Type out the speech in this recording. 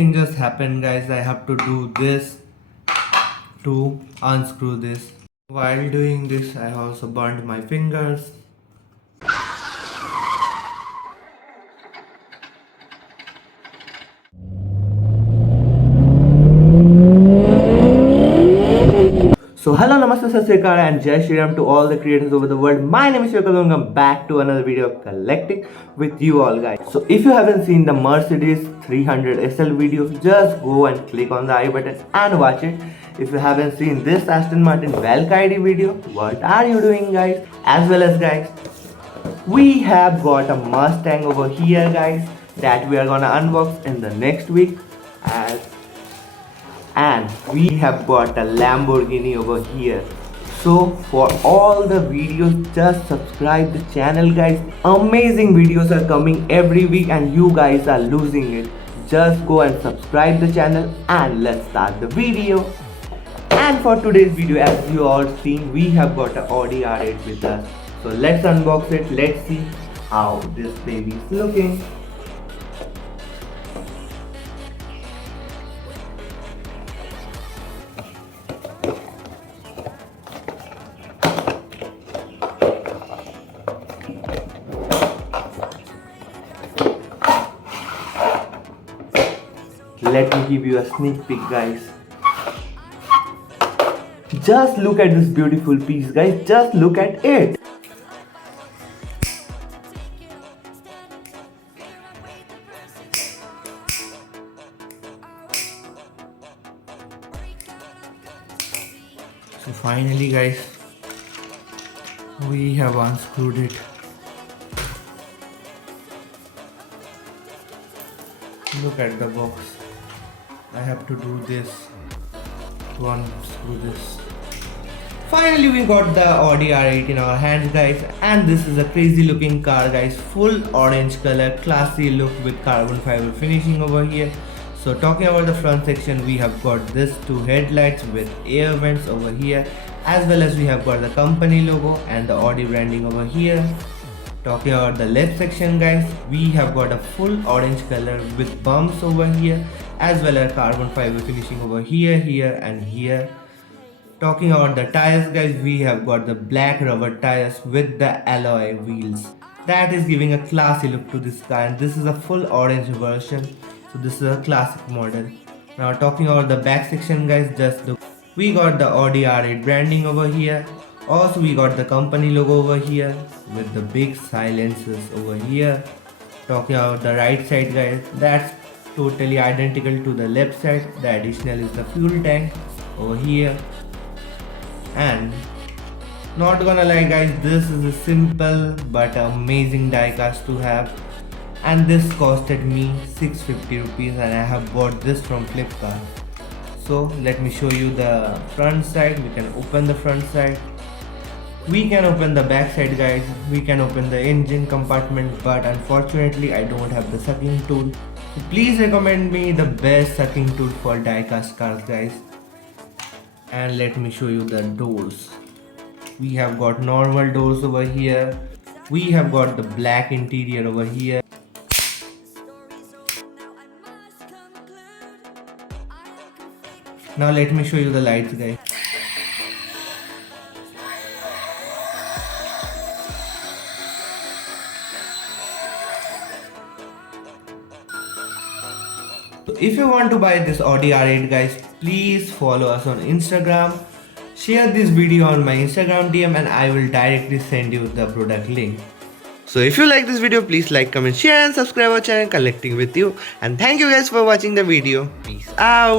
something just happened, guys. I have to do this to unscrew this. While doing this, I also burned my fingers. So hello, namaste, sat sri akal, and jai shri ram to all the creators over the world. My name is Shekal. Welcome back to another video of collecting with you all, guys. So if you haven't seen the Mercedes 300 SL video, just go and click on the I button and watch it. If you haven't seen this Aston Martin Velk ID video, what are you doing, guys? As well as, guys, we have got a Mustang over here, guys, that we are gonna unbox in the next week. And we have got a Lamborghini over here. So for all the videos, just subscribe the channel, guys. Amazing videos are coming every week and you guys are losing it. Just go and subscribe the channel and let's start the video. And for today's video, as you all seen, we have got an Audi R8 with us. So let's unbox it. Let's see how this baby is looking. Let me give you a sneak peek, guys. Just look at this beautiful piece, guys. Just look at it. So finally, guys, we have unscrewed it. Look at the box. I have to do this to unscrew this. Finally, we got the Audi R8 in our hands, guys, and this is a crazy looking car, guys. Full orange color, classy look with carbon fiber finishing over here. So talking about the front section, we have got this two headlights with air vents over here, as well as we have got the company logo and the Audi branding over here. Talking about the left section, guys, we have got a full orange color with bumps over here, as well as carbon fiber finishing over here, here and here. Talking about the tires, guys, we have got the black rubber tires with the alloy wheels. That is giving a classy look to this car, and this is a full orange version. So this is a classic model. Now talking about the back section, guys, just look. We got the Audi R8 branding over here. Also we got the company logo over here with the big silencers over here. Talking about the right side, guys, that's totally identical to the left side. The additional is the fuel tank over here. And not gonna lie, guys, this is a simple but amazing diecast to have, and this costed me 650 rupees and I have bought this from Flipkart. So let me show you the front side. We can open the front side. We can open the back side, guys. We can open the engine compartment, but unfortunately I don't have the sucking tool. So please recommend me the best sucking tool for diecast cars, guys. And let me show you the doors. We have got normal doors over here. We have got the black interior over here. Now let me show you the lights, guys. So if you want to buy this Audi R8, guys, please follow us on Instagram. Share this video on my Instagram DM and I will directly send you the product link. So if you like this video, please like, comment, share and subscribe our channel Collecting with You. And thank you guys for watching the video. Peace out.